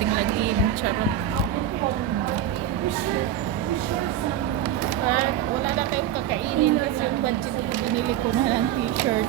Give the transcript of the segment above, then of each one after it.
pwedeng lagim. Charot. But wala na tayong kakainin kasi yung budget ko binili ko na lang t-shirt.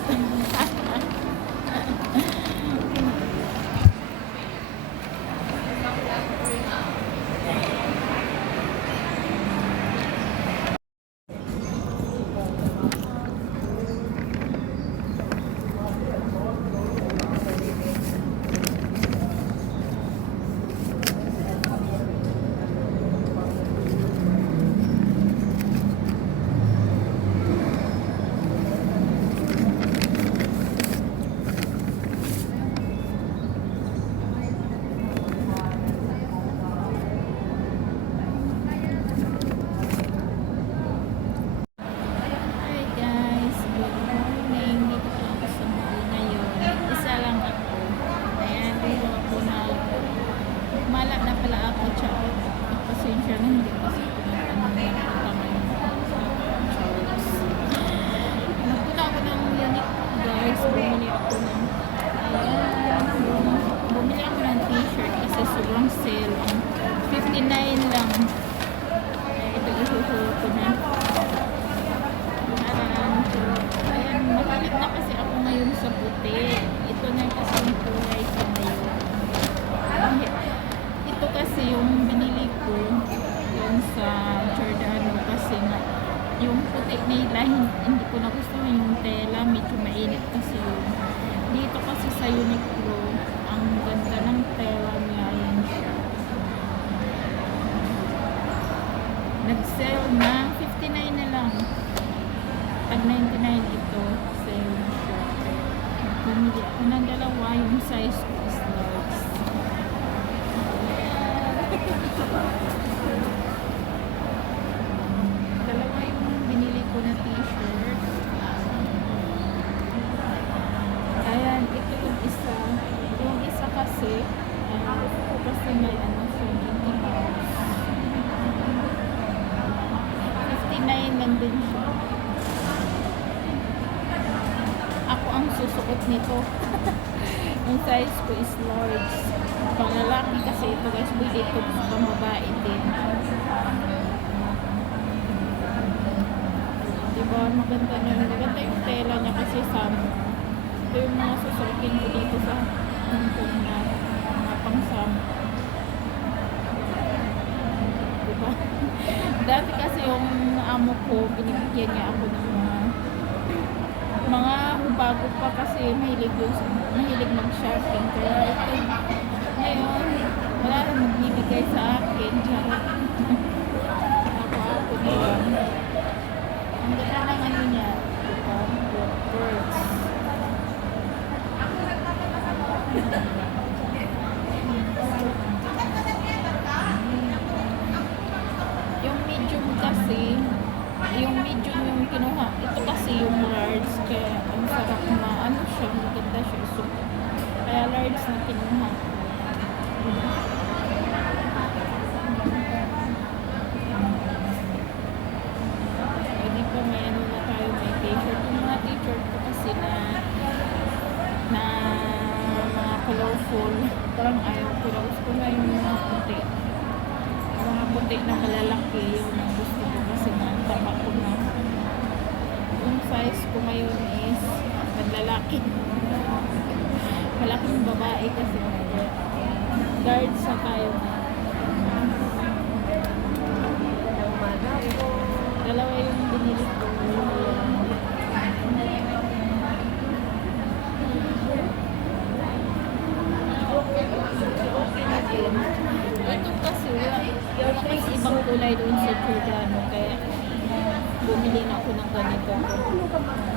Bumili ako ng t-shirt kasi sobrang sale. 59 lang. Ito isusuot ko na. Ayan, mahilig na kasi ako ngayon sa puti. Ito na kasi yung kulay ko ngayon. Ito kasi yung binili ko yun sa Giordano kasi nga yung puti nila hindi ko nagustuhan yung tela, medyo mainit kasi yun. Dito kasi sa Uniqlo ang ganda ng tela niya, yan siya. Nag-sale na 59 na lang, pag 99 ito sale na siya. Bumili ako ng dalawa, yung size ko is large. Dalawa yung binili ko na t-shirt. Ayan, ito yung isa. Yung isa kasi, kasi may ano siya, Mickey Mouse. 59 lang din siya. Ako ang susuot nito. Yung size ko is large. Pang lalaki kasi ito guys, dito pang babae din. Diba, maganda na. Maganda yung tela niya kasi summer. Ito yung mga susukin ko dito sa Hong Kong na mga pang-summer. Diba? Dati kasi yung amo ko, binibigyan niya ako ng mga bago pa kasi mahilig mag-shopping. Kaya ito, ngayon, wala na magbibigay sa akin. Ako na lang. Ang ganda ng ano niya, diba? Birds. Yung medium kasi, yung medium yung kinuha, ito kasi yung large, kaya ang sarap na, ano siya, maganda siya isuot. Kaya large na kinuha. Hindi pa may ano na tayo, may t-shirt. Yung mga t-shirt ko kasi na mga colorful, parang ayaw ko na. Gusto ko na yung mga puti. Yung mga puti na malalaki, yung gusto ko kasi na tama ko na. Yung size ko ngayon is panlalaki. Malaking babae kasi guard sa tayo na. Dalawa yung binili ko. Ito kasi wala kasi ibang kulay doon sa Giordano, kaya bumili na ako ng ganito.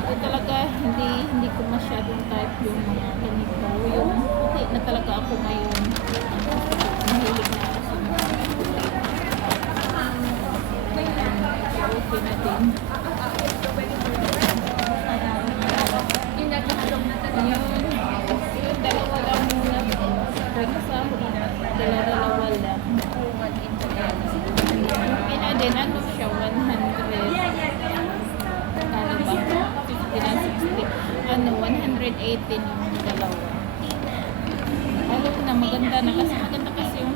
Ito talaga hindi ko masyadong type yung mga ganito. Yung puti na talaga ako ngayon. Mahilig na ako sa mga okay na din. Yung dalawa lang muna. Pwede sa dalawa lang. Pina din, ano siya, 100. Ano ba? 50 na 60. Ano, 118 yung dalawa. Alam na, maganda na. Kasi maganda kasi yung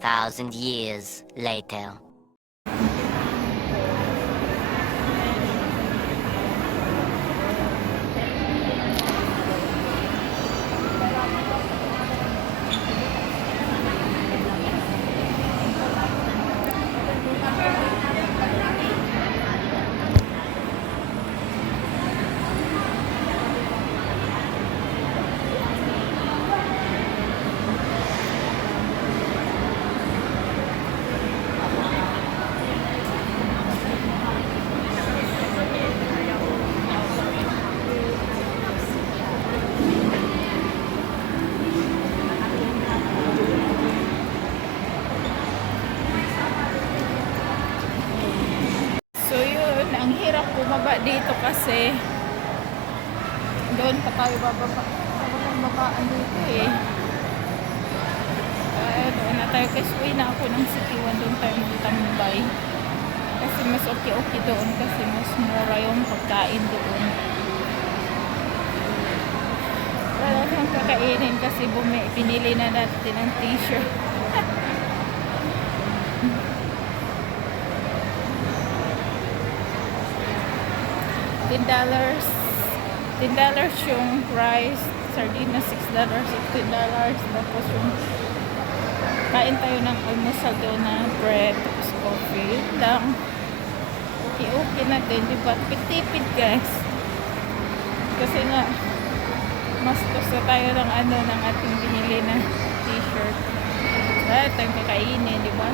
2,000 years later. So yun, ang hirap bumaba dito kasi doon pa tayo bababa. Babaan dito eh. Doon na tayo kasi uwi na ako ng City 1, doon tayo magtambay. Kasi mas okay doon kasi mas mura yung pagkain doon. Wala siyang kakainin kasi pinili na natin ng t-shirt. $10 yung rice, sardina $6, $10. Tapos yung kain tayo ng almusal doon na bread, tapos coffee. Yun lang. Okay na din, diba? Tipid guys. Kasi nga, mas gusto tayo ng ng ating binili na t-shirt. Wala tayong kakainin, diba?